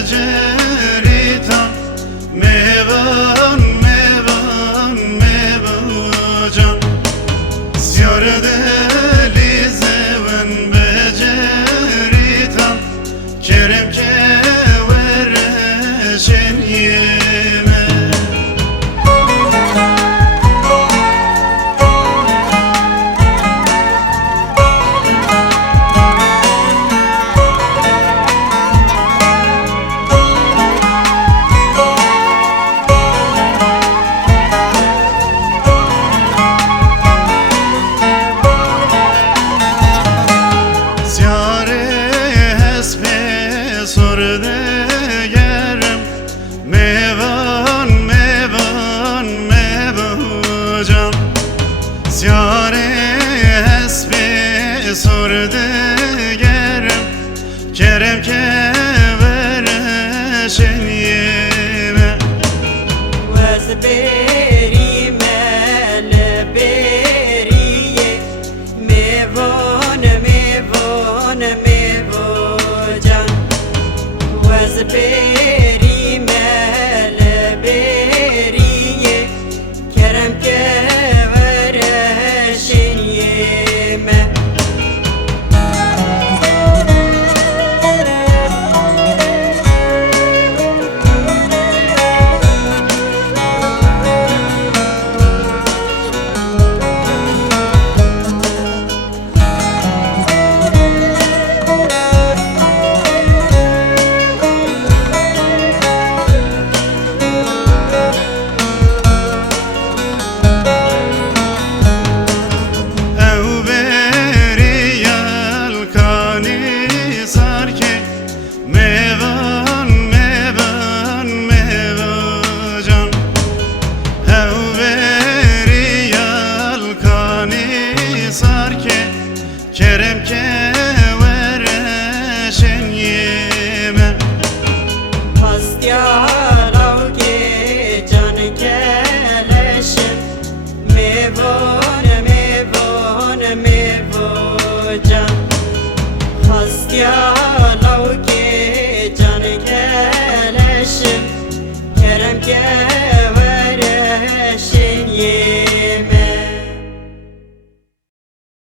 neceritan Mevan mevan mevacan. Ziyarede ismi sordu Kerem Kerem Kerem Asya lavke can keleşim. Kerem kevereşin yerim